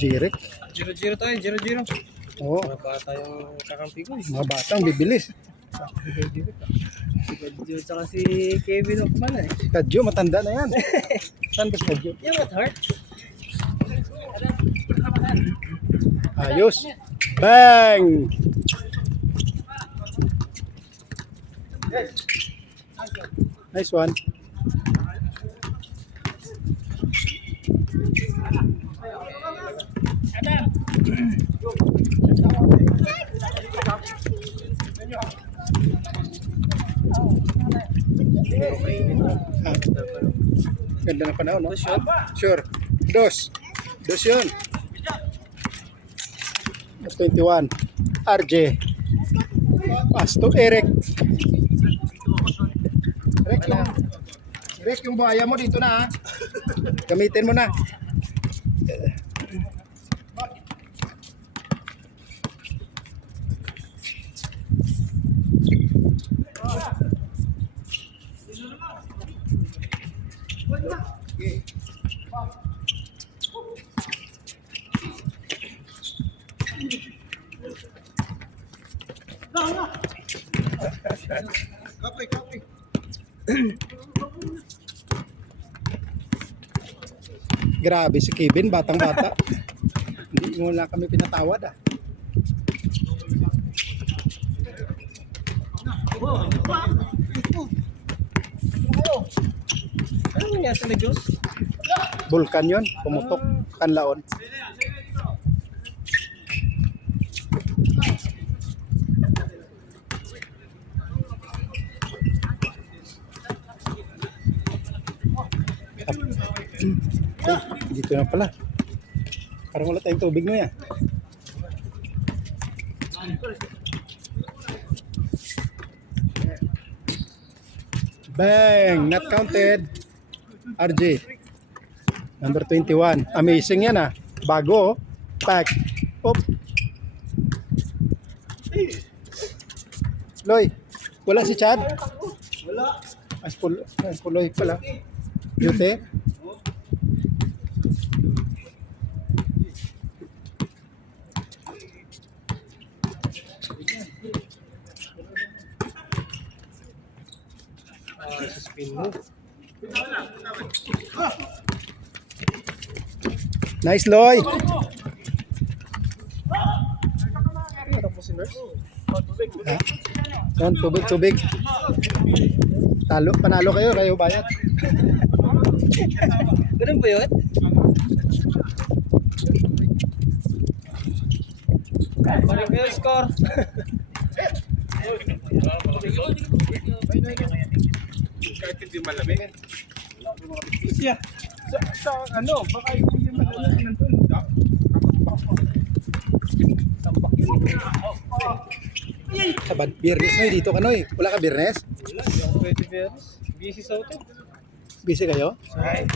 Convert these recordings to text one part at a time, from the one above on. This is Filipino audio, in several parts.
Jirek. 0-0 tayo, 0-0. Oo, Mga bata yung kakampi ko. mga batang bibilis. Si Kadjo tsaka si Kevin of pala eh. Si Kadjo, matanda na yan. Saan ba si Kadjo? Yung at heart. Ayos. Bang! Nice one. Ah, ganda ng panahon, no? Shot. Sure. Dos. Dos yun. 21. RJ. Pass to Eric. Eric, yung buhaya mo dito na, ha? Gamitin mo na. Copy. Grabe si Kevin, batang-bata. Hindi mo lang kami pinatawad, ah. Ano nangyari sa Negros? Vulkan yon, pumutok, kanlaon. Dito na pala. Parang wala tayong tubig mo yan. Bang! Not counted. RJ. Number 21. Amazing yan, ah. Bago, oh. Pack. Op. Loy, wala si Chad? Wala. Aspuloy pala. Yute? Sa spin move. Nice, Loy. Ano po si Nurse? Ha? Yan, tubig. Panalo kayo bayad. Ganun ba yun? Parang kayo score. Kahit hindi malamig. Siya. Sa ano, baka hindi malamig nandun. Sabad, Biyernes, Noy. Dito ka, Noy. Wala ka Biyernes? Wala, hindi ako pwede Beres. Busy sa auto. Busy kayo? Ay.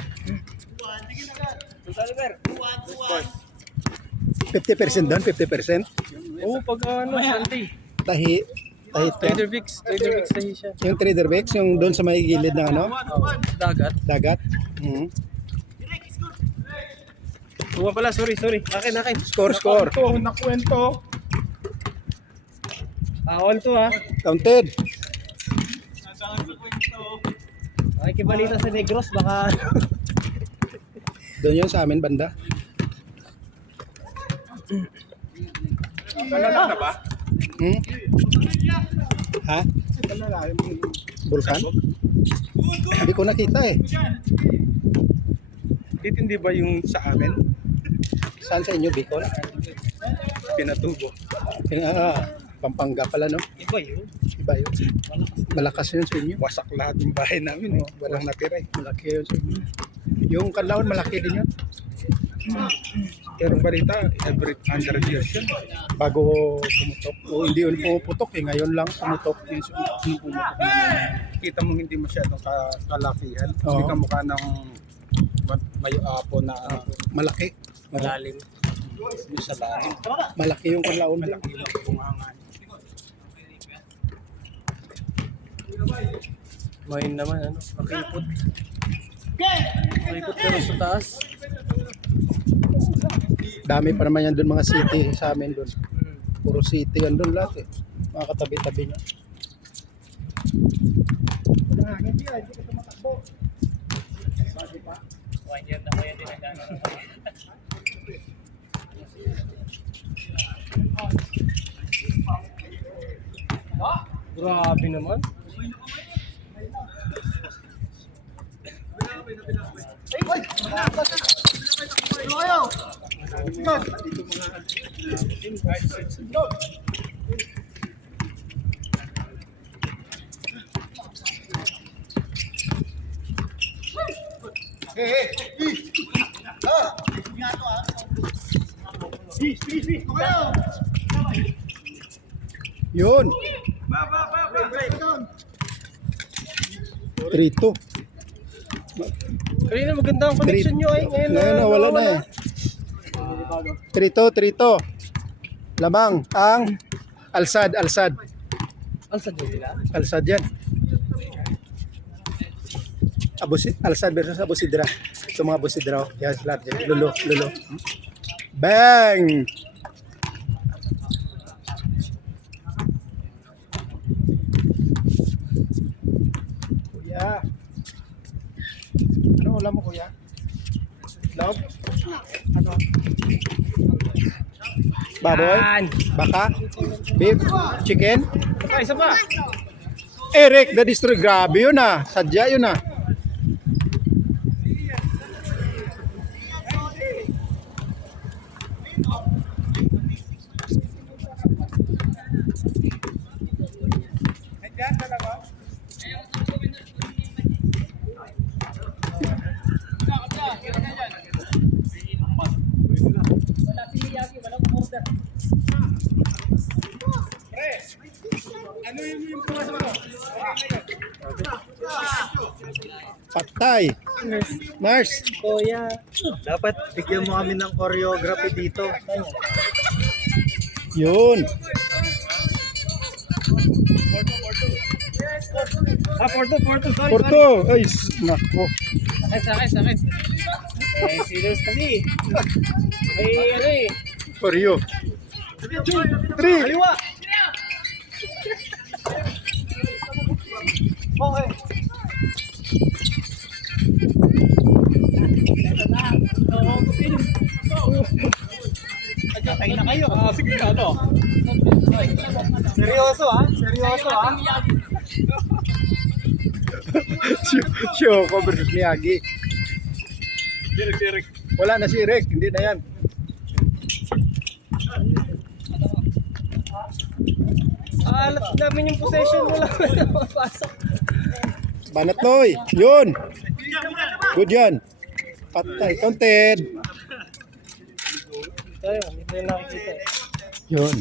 Saan Ber? 50% doon, 50%. Oo, pag ano, Sunday. Tahi Trader Vix tahi siya. yung Trader Vex, yung doon sa may gilid ng ano, Dagat. dagat. Buwan pala, sorry. Akin. Score. Ito, nakwento. All to ha. Counted. Ay, kibalita sa Negros, baka... Doon yun sa amin banda. Malala na ba? Ha? Malala. Vulkan? Hindi ko nakita, eh. Hindi ba yung sa amin? Saan sa inyo, Bicol? Pinatubo. Pampanga pala, no? Iba yun. Iba yun. Malakas yun sa inyo. Wasak lahat yung bahay namin. Walang natira. Malaki yun sa inyo. Yung Kanlaon, malaki din yun. Pero balita, every 100 years yun. Bago pumutok. O hindi yun pumuputok, eh. Ngayon lang pumutok. Yung pumutok na. Kita mo hindi masyadong kalakihan. Oo. Hindi ka mukha ng may apo na Malaki. Malalim. yung sa lalim. Malaki yung Kanlaon. Malaki yung bungangan. Main naman, ano, makipot. Makipot pero sa taas. Dami pa naman yan doon mga city sa amin doon. Puro city yan doon lahat eh. Mga katabi-tabi niya. Hindi ka tumatakbo. Grabe naman. Yun. 3-2. Kanina maganda ang connection nyo ay. Ngayon Ngayon wala na eh. 3-2. Lamang ang Alsad. Ang sa nila? Alsad yan. Alsad versus Abusidra. Ito mga Abusidra. Yan, lahat yan. Lulo. Bang! Kuya. Ano ulam mo, kuya? Log? Ano? Baboy? Yan. Baka? Beef? Chicken? Ay, isa pa. Eric, the Destroy. Grabe yun ah. Sadya yun ah. Patay. Nurse. Kuya. Dapat bigyan mo kami ng choreography dito. Yun. Porto. Sorry. Porto. Ay, nako. Sakit. Serious kasi. May ano eh. For you. 3. Kaliwa. Okay. Agkatay na kayo. Sige ano. Seryoso ah. Shoko versus Miyagi. Wala na si Eric. Hindi na yan. Alat namin yung possession mo lang. Pasok. Banatoy. Yun. Good yan. Patay. Counted. Tayo, hindi ko yung nakikita eh. Yun.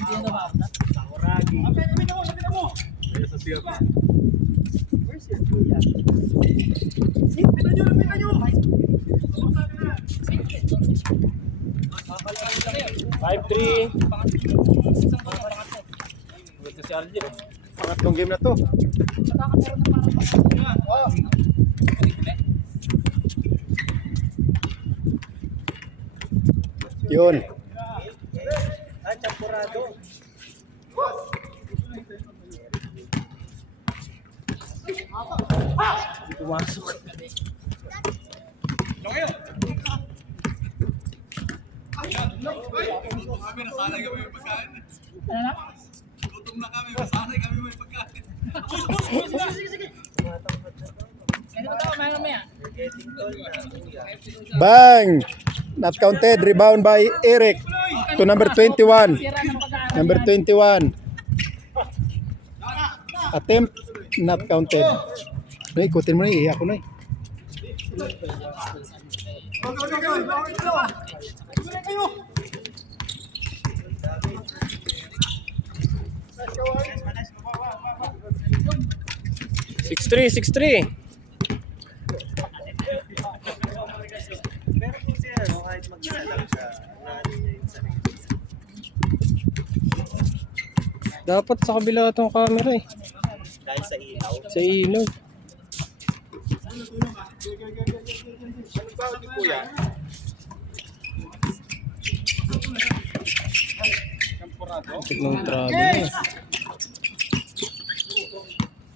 Five, 3. Ito si Arjun. Pangatlong game na to. Yun. Champurado. Pumasok. Bang! Not counted. Rebound by Eric to number 21. Number 21. Attempt not counted. Nay, ikutin mo na, iiyak ko na eh. Six three. Pero kung siya, kahit mag-isa lang siya, ano niya yung sarili. Dapat sa kabila itong camera eh. Dahil sa ilaw. Sa ilaw. Tignan ng travel niya.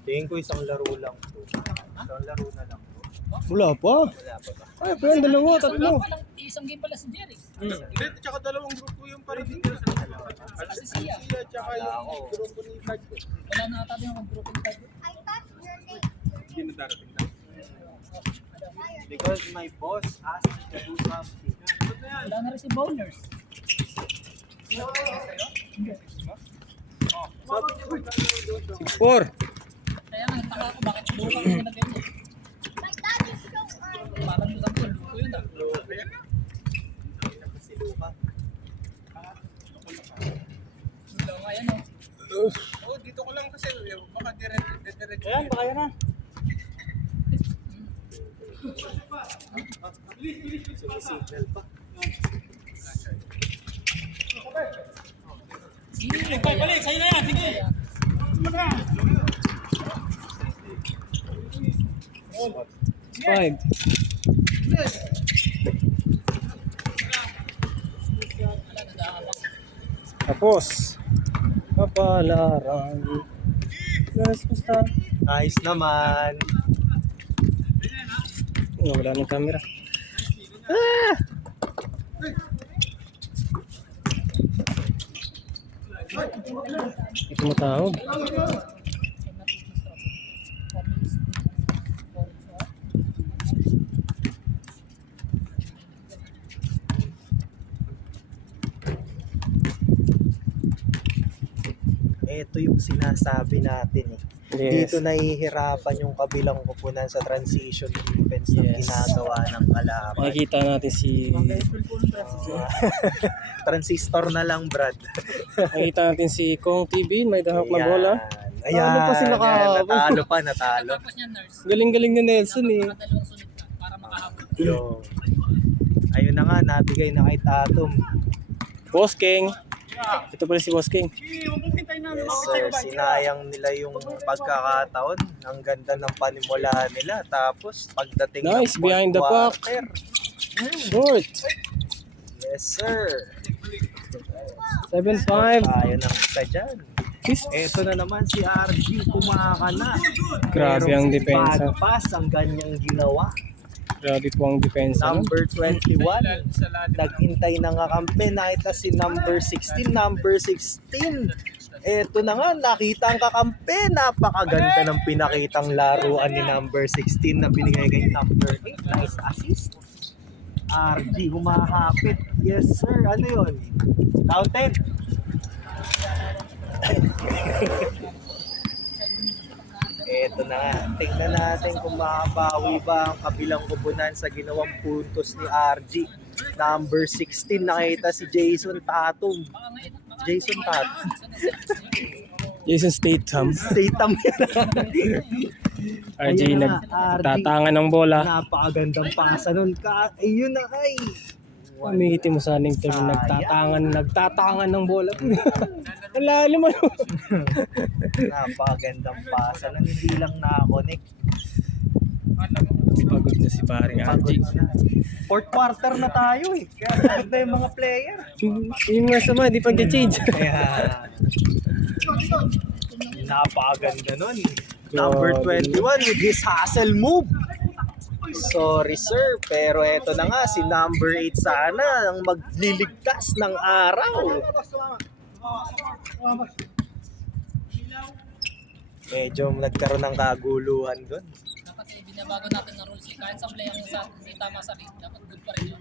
Tingin ko isang laro lang to. Isang laro na lang to. Wala pa. Wala pa ba? Ay, pero yung dalawa, tatlo. Isang game pala si Jerry. Hindi, tsaka dalawang grupo yung parang hindi na Kasi siya. tsaka yung grupo ni Tag. Wala na ata din ang grupo ni Tag. Hindi na darating na. Because my boss asked me to do something. Wala na rin si Bowlers. Four. Kaya nga, nagtaka ako bakit buka ko na ganyan. Parang yung sabi ko, luko yun ah. Si Luka. Wala nga yan oh. Oh, dito ko lang kasi baka direct. Ayan, baka yan ah. Signal pa. Sige, balik, sa'yo na yan, sige. Five. Tapos. Kapalaran. Basta. Nice naman. Oh, wala ng camera. Ah! Ito matawag. Ito yung sinasabi natin eh. Yes. Dito nahihirapan yung kabilang kupunan sa transition defense na Yes. ginagawa ng kalaban. Makikita natin si Transistor na lang, Brad. makikita natin si Kong TV, may dahak na Ayan. bola. Ayan. Paano pa sila kahapon? Natalo pa, natalo. Tapos niya, nurse. Galing-galing ni Nelson eh. Mga dalawang sunod na para makahabol. Yo. Ayun na nga, nabigay na kay Tatum. Boss King. Ito pala si Boss King. Yes, sir. Sinayang nila yung pagkakataon. Ang ganda ng panimula nila. Tapos, pagdating Nice, ng behind the fourth puck. quarter, Short. yes, sir. 7-5. Tayo ng isa dyan. Eto na naman si RG, kumakana. Grabe ang depensa. Pagpas ang ganyang ginawa. Grabe po ang depensa. No? Number 21, naghintay na nga kampe. Nakita si number 16, number 16. Eto na nga, nakita ang kakampi. Napakaganda ng pinakitang laruan ni number 16 na binigay kay number 8. Nice assist. RG, humakapit. Yes, sir. Ano yun? Counted. Eto na nga. Tingnan natin kung makabawi ba ang kabilang kupunan sa ginawang puntos ni RG. Number 16, nakita si Jason Tatum. Jason Tatum. Jason Statham. Statham yan. RJ Ayan na, nagtatangan ng bola. Napakagandang pasa nun. Ayun na ay. Umihiti mo sa aning term. Nagtatangan ng bola. Ang lalim ano. Napakagandang pasa nun. Hindi lang nakakonect. Pagod na si paring RJ. Pagod na. Fourth quarter na tayo eh. Kaya ganda yung mga player. Yung masama, di pa change. Kaya napakaganda nun. Number 21 with his hustle move. Sorry sir, pero eto na nga si number 8 sana ang magliligtas ng araw. Medyo nagkaroon ng kaguluhan doon. Kasi binabago natin ng rules. Kahit sa play ang hindi tama sa ring, dapat good pa rin yun.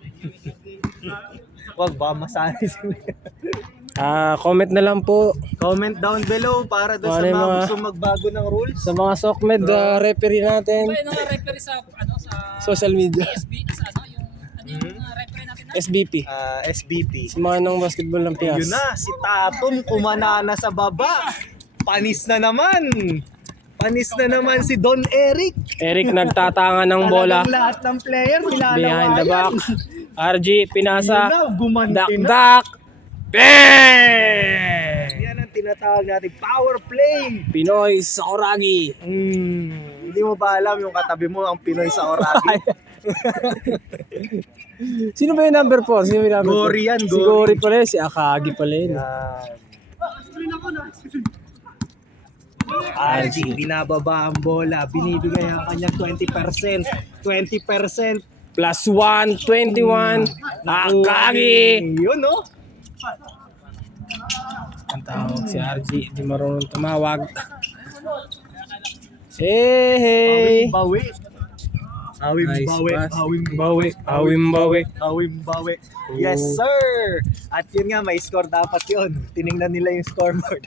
Wag ba masali sila. Comment na lang po Comment down below para doon sa Ano yung mga mga- gusto magbago ng rules. sa mga SOCMED referee natin. Ano yung referee sa, sa Social media. SB, sa yung referee natin na? SBP. SBP. Si Manong Basketball ng Pinas. Yun na, si Tatum kumanana sa baba. Panis na naman. Panis na naman si Don Eric. Eric nagtatangan ng bola. Talagang lahat ng player nilalawayan. Behind the back. RG, pinasa. Yun na, gumanti na. Dak-dak. Bang! Yan ang tinatawag natin power play. Pinoy Sakuragi. Hindi mo ba alam yung katabi mo ang Pinoy sa Oragi? Sino ba yung number 4? Sino ba yung number Gory 4? yan, Si Gory. Gory pala yun. Si Akagi pala yun. Yan. RG, binababa ang bola. Binibigay ang kanyang 20%. 20%. Plus 1, 21. Akagi! Yun, no? Ang tawag si RG, di marunong tumawag. Hey! Bawi. Awim Nice bawi. pass. Awim Bawi, awim bawi. Awim bawi. Oh. Yes, sir! At yun nga, may score dapat yun. Tiningnan nila yung scoreboard.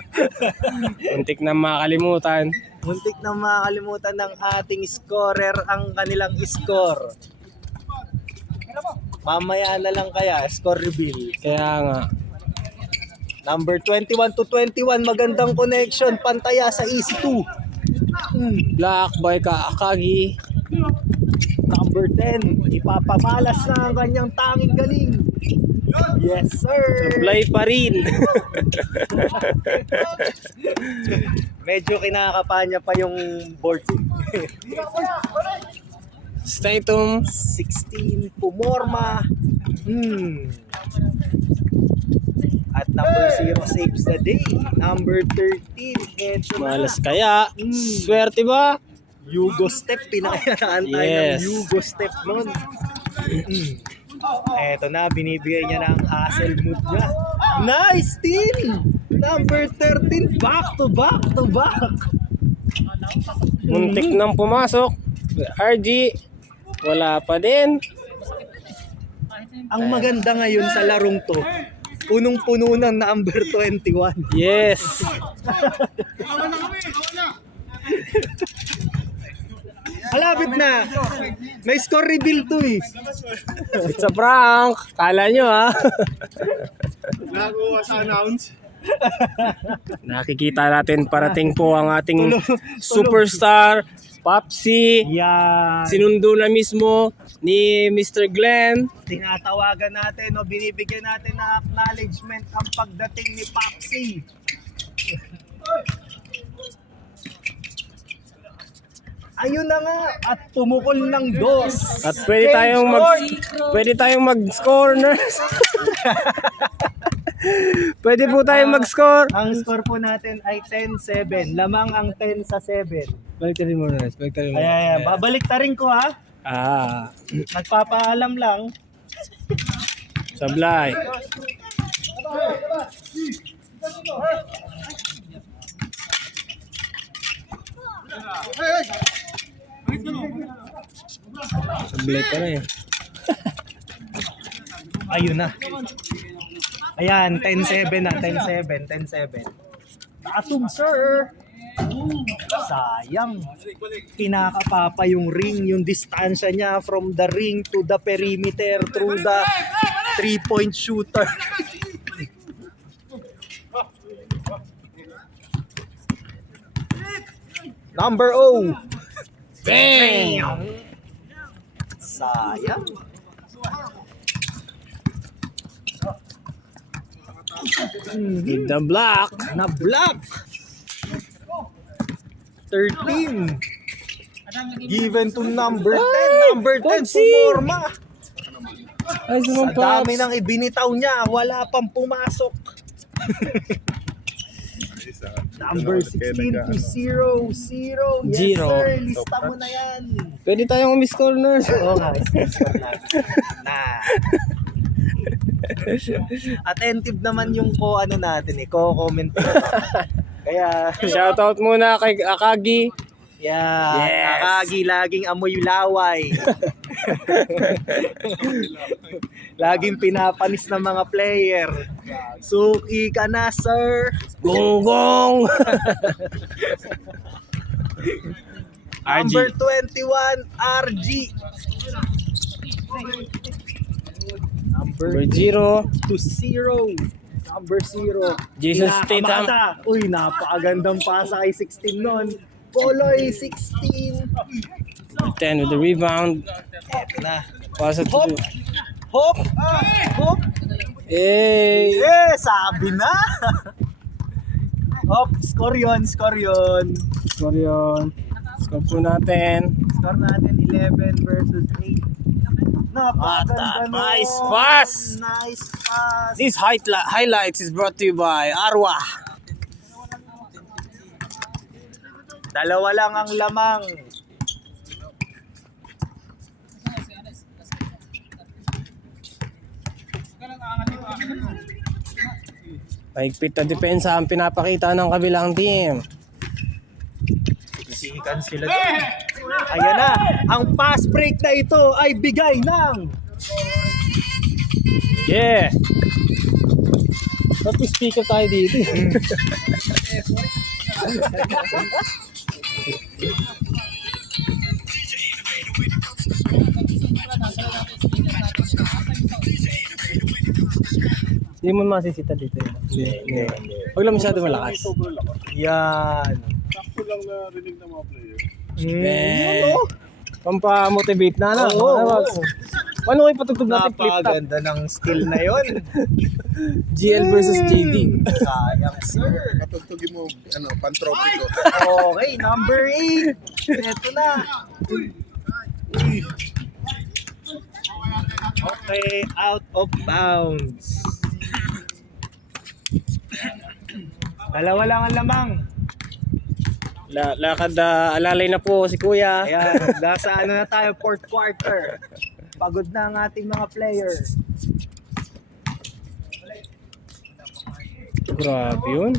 Muntik na makalimutan. Muntik na makalimutan ng ating scorer ang kanilang score. Mamaya na lang kaya, score reveal. Kaya nga. Number 21 to 21, magandang connection. Pantaya sa Easy 2. Black boy ka, Akagi. Number 10, ipapamalas na ang kanyang tanging galing. Yes, sir! Supply pa rin. Medyo kinakapanya pa yung board. Statum. 16, Pumorma. At number 0 saves the day. Number 13, eto na. Malas kaya. Swerte ba? Yugo step, pinakayaan tayo Yes. ng Yugo step nun. Eto na, binibigay niya ng hustle move niya. Nice steal! Number 13, back to back to back. Muntik nang pumasok. RG. Wala pa din. Ang maganda ngayon sa larong to, punong-puno ng number 21. Yes. Malapit na. May score reveal to eh. It's a prank. Kala nyo ha. Bago sa announce. Nakikita natin parating po ang ating superstar, Popsi. Yan. Sinundo na mismo ni Mr. Glenn. Tinatawagan natin o binibigyan natin na acknowledgement ang pagdating ni Popsi. Ayun na nga at pumukol ng dos. At pwede tayong mag-score, nurse. Pwede po tayong mag-score. Ang score po natin ay 10-7. Lamang ang 10 sa 7. Balik tayo mo, nurse. Balik tayo mo. Ayan, babalik ta rin ko ha. Nagpapaalam lang. Sablay. Sablay pa na eh. Ayun na. Ayan, 10-7 na. 10-7. 10-7. Atum, sir. Sayang. Kinakapapa yung ring, yung distansya niya from the ring to the perimeter through the 3-point shooter. Number O. Bam! Sayang. With the block. Na block. 13. Given to number 10. Number 10 Popsi. Pumorma. Ay, Sa dami ng ibinitaw niya, wala pang pumasok. Number 16 to 0. 0. Yes, Zero. sir. Lista mo na yan. Pwede tayong umiscore, nurse. Oo nga. Na. Attentive naman yung ano natin eh. Comment. Kaya, Shoutout muna kay Akagi. yeah, Yes. Nakagi, laging amoy laway. Laging pinapanis ng mga player. Suki ka na, sir. Gonggong! Number 21, RG. Number Number 0. to 0. Number 0. Jason Statham. Uy, napakagandang pasa kay 16 nun. Poloy 16. 10 with the rebound. Eto na. Pasa Hop! to. Hop! Hop! Hey! Sabi na! Hop! Score yun, score yun. Score yun. Score po natin. Score natin 11 versus 8. Napakaganda nun. Nice pass! Nice pass! This highlights is brought to you by Arwa. Dalawa lang ang lamang. Mahigpit na depensa ang pinapakita ng kabilang team. Siksikan sila doon. Ayan na, ang pass break na ito ay bigay ng Yeah! Tapos speaker tayo dito. Hindi mo masisita dito. Hindi. Huwag lang masyado malakas. yan. Sakto lang narinig ng mga player. Eh, pampa-motivate na na. Oo. Paano kayo patutog natin flip top? Napakaganda ng skill na yon. GL versus JD. Sayang, sir. Patugtugin mo, pan-trophy ko. Okay, number 8. Ito na. Okay, out of bounds. Dalawa lang ang lamang. Lakad alalay na po si Kuya. Ayan, nasa ano na tayo, fourth quarter. Pagod na ang ating mga player. Grabe yun.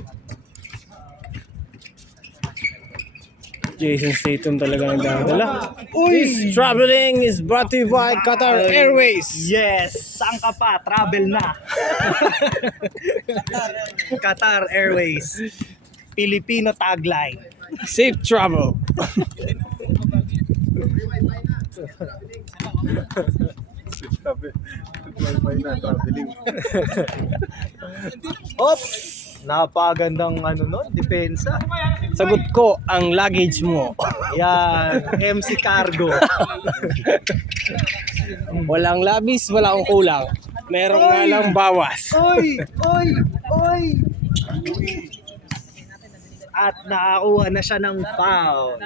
Jason Statham talaga nagdadala. This traveling is brought to you by Qatar Airways. Yes! Saan ka pa? Travel na. Qatar Airways. Filipino tagline. Safe travel. Sabi, wifi na, traveling. Oops! Napagandang ano nun, depensa. Sagot ko, ang luggage mo. Yan, MC Cargo. Walang labis, walang kulang. Meron nga lang bawas. Oy! Oy! Oy! At nakakuha na siya ng foul.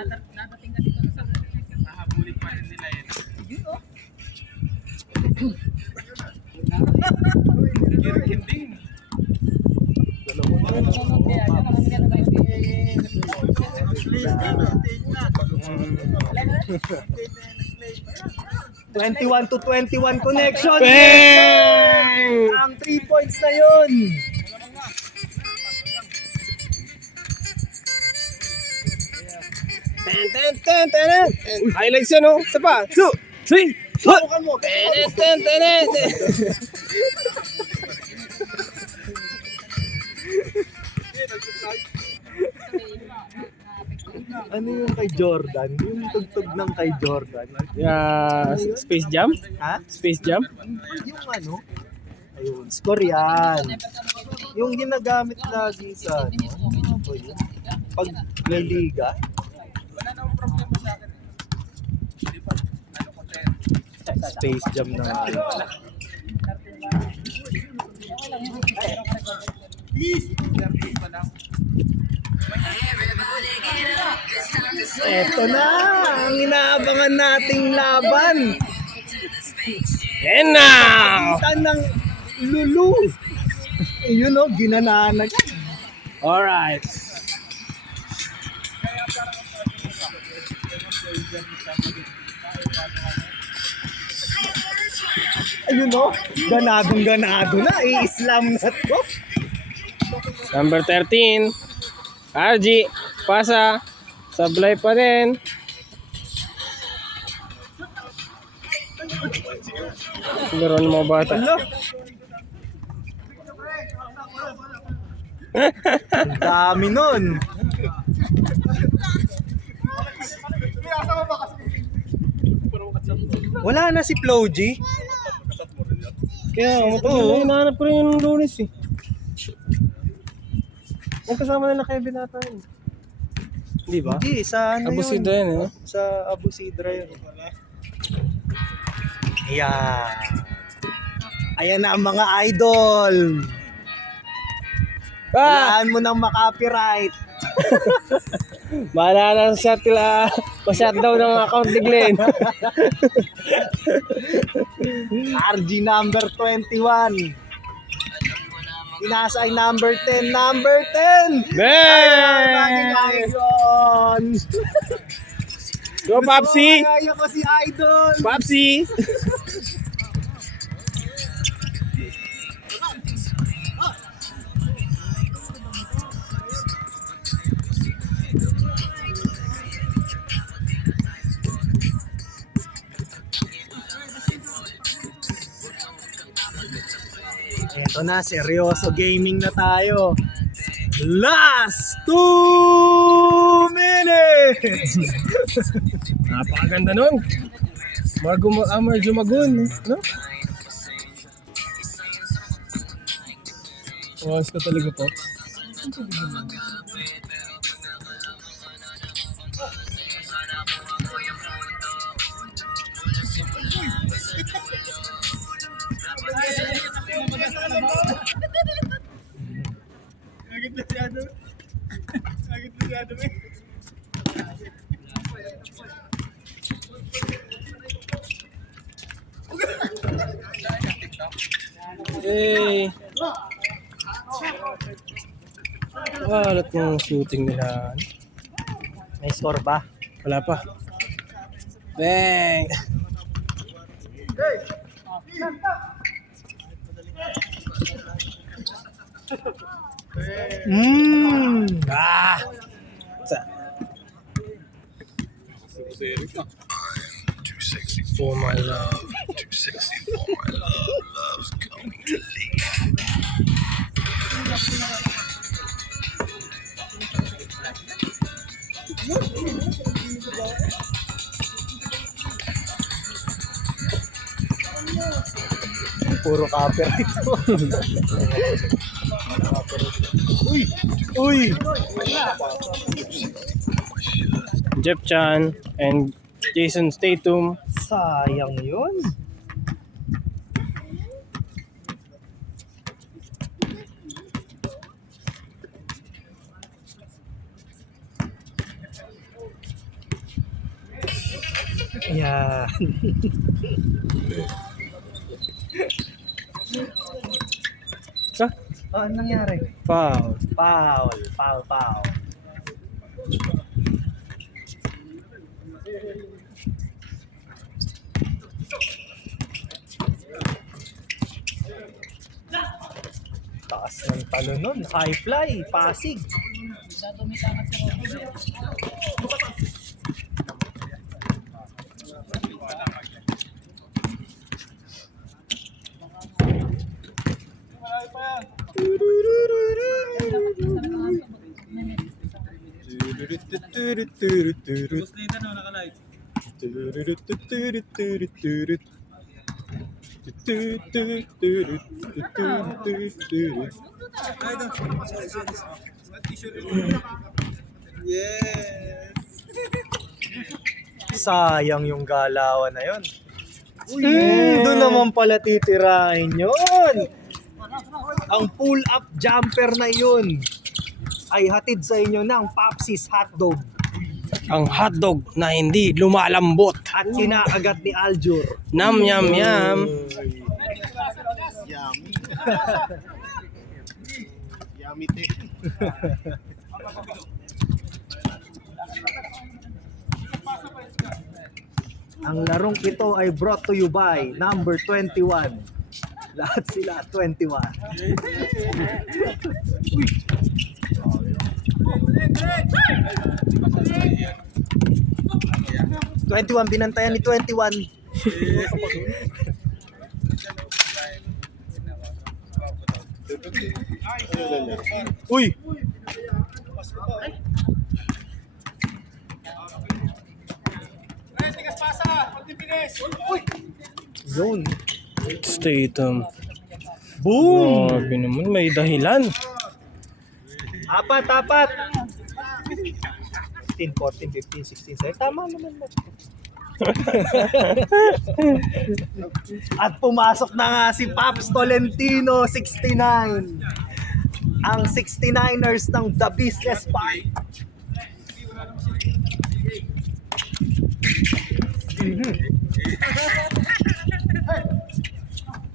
"21 to 21 connection." Bang! Ang 3 points na yun. Ten. Highlights yun, oh. Isa pa. 2, 3, 4. Ten. Ano yung kay Jordan? Yung tugtog ng kay Jordan. Yeah, Space Jam? Ha? Space Jam? Yung ano? Ayun, score yan. Yung ginagamit lagi sa ano ba yun? Pag may liga. Space Jam na nga. Eto na ang inaabangan nating laban. And now! Kita ng Lulu. Yun o, ginanaan na yan. Alright. Ayun o, ganado na. I-islam na to. Number 13. RG. Pasa. Sablay pa rin. Laro ng mga bata. Ano? Ang dami nun. Wala na si Flo G. Kaya, matagal na hinahanap ko rin yung Lunes eh. Ang kasama nila Kevin ata yun. Di ba? Hindi, sa ano Abu yun? Sidra yun eh. Sa Abu Sidra yun. Ayan. Ayan na ang mga idol. Ah! Kailangan mo ng makapiright. Bahala na sa tila. Pa-shutdown ng account ni Glenn. RG number 21. Pinasa ay number 10. Number 10! Bang! Yun! Go, Popsi! Kaya ko si Idol! Popsi! Eto na, seryoso gaming na tayo. Last 2 minutes! Napakaganda nun. Medyo magun. No? Oras ka talaga po. Hey! Walat yung shooting nila. May score ba? Wala pa. Bang! Ah! For my love. Puro copyright to. Uy! Jeff Chan and Jason Statham. Sayang yun. Yan. Sa? Ano nangyari? Foul. Foul. Taas ng talo nun. High fly. Pasig. Sayang yung galawan na yun. Doon naman pala titirahin yun. Ang pull-up jumper na yun ay hatid sa inyo ng Popsi's Hotdog Ang hotdog na hindi lumalambot. at kinakagat ni Aljur. Yum, yum, yum. Yummy. Yummy te. Ang larong ito ay brought to you by number 21. Lahat sila 21. 21 binantayan ni 21. Uy! Zone. Statham. Boom! Grabe naman, may dahilan. Apat. 15, 14, 15, 16, 17. Tama naman mo. At pumasok na nga si Pops Tolentino, 69. Ang 69ers ng The Business Park.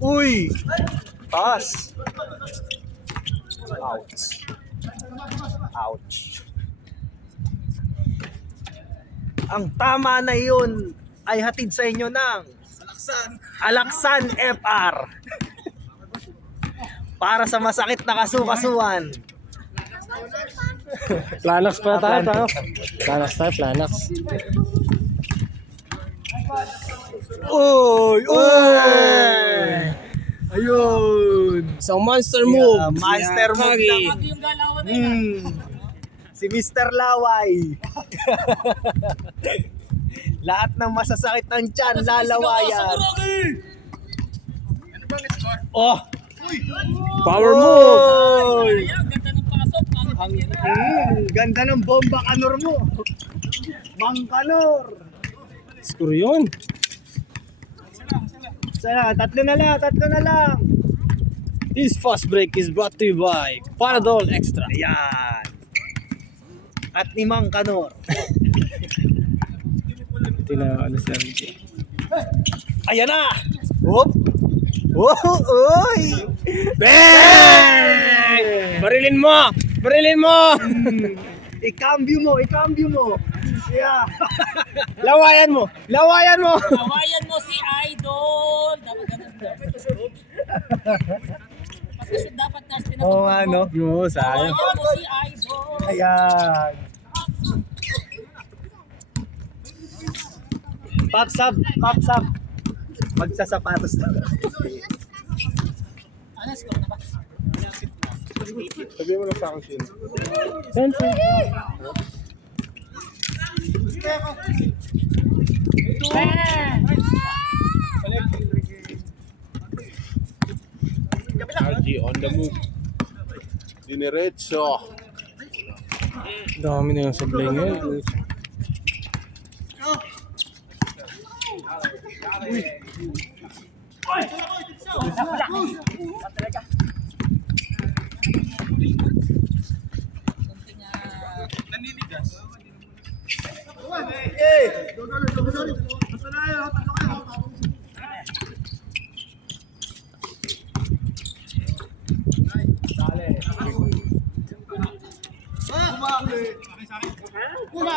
Uy! Pass. Ouch. Ouch. Ang tama na yun ay hatid sa inyo ng Alaksan FR. Para sa masakit na kasukasuan. Planax pa tayo, Planax. Planax tayo, Planax. Uy! Uy! Ayun! Isang monster move. Yeah, monster move Kagi. Si Mr. Laway. Lahat ng masasakit ng tiyan, lalawayan. Oh! Power move. Oy! Ganda ng bomba kanor mo. Mang Kanor. Score yun. Sana, tatlo na lang. This fast break is brought to you by Panadol Extra. Ayan. At ni Mang Kanor. Ito na ano sa RG. Ayan na! Whoop! Oh, oy! Bang! Barilin mo! Barilin mo! Ikambyo mo! Yeah. Lawayan mo! Lawayan mo! Kawayan mo si Idol! Dapat ganun dapat. Dapat nasa pinapagod Oo mo. nga, no? Oo, sayang. Kawayan mo si Idol! Ayan. Pop sub. Magsasapatos na. Ano, score na ba? Sabihin mo na sa akin, Shin. RG on the move. Diniretso. Dami na yung sablay ngayon.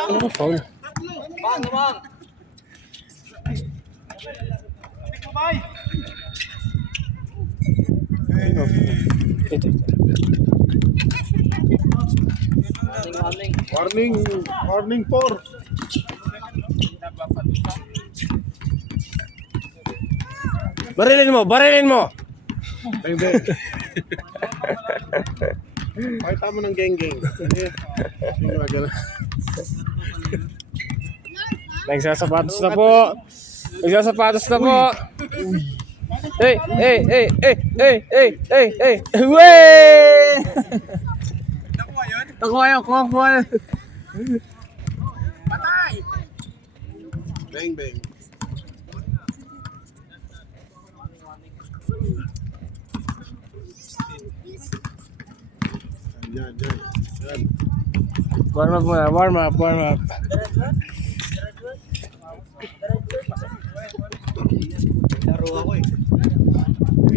Ano ba foul? Ito. Warning 4. Barilin mo! Barilin mo! Bang, bang. Pakita mo ng geng-geng. Yung mga ganun. Nagsasapatos na po! Nagsasapatos na po! Hey! Hey! Hey! Hey! Hey! Hey! Hey! Hey! Wey! Nakuha yun! Kuha yun! Bang, bang. Yan. Warm up muna! Warm up! Warm up! Laro ako eh.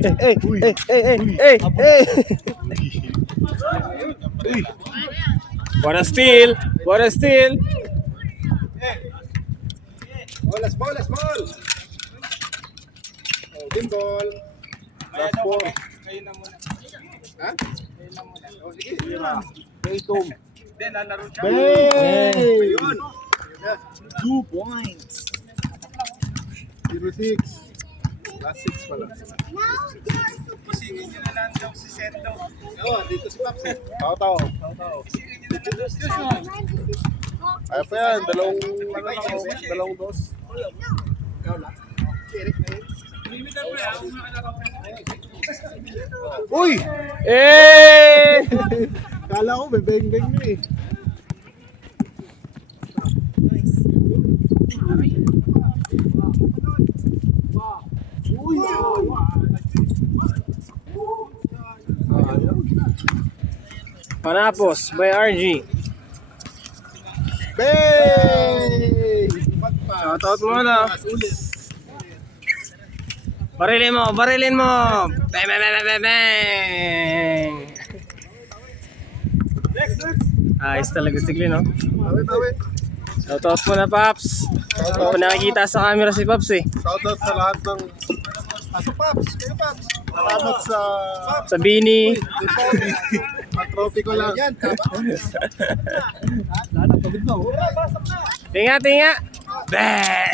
Hey! Hey! Hey! Hey! Hey! Hey! What a steal! What a steal! Bolas! Oh, game ball. Last 4. Ha? Oh, sige. Paytom. Bang! 2 points. 0-6. Last 6 pala. Oo, dito si Paps eh. Tao. Ayaw pa yan, dalawang dos. Uy! Eh! Kala ko, may beng-beng nyo eh. Panapos by RG. Bang! Shoutout muna. Barilin mo, barilin mo. Bang, bang, bang, bang, bang. Ayos talaga si Glenn, no? Bawi. Shoutout mo na, Paps. Hindi pa nakikita sa camera si Paps eh. Shoutout sa lahat ng... Aso Paps, kayo Paps. Salamat sa... Sa Bini. Trophy ko lang. Yan, tama. Tinga! Bah!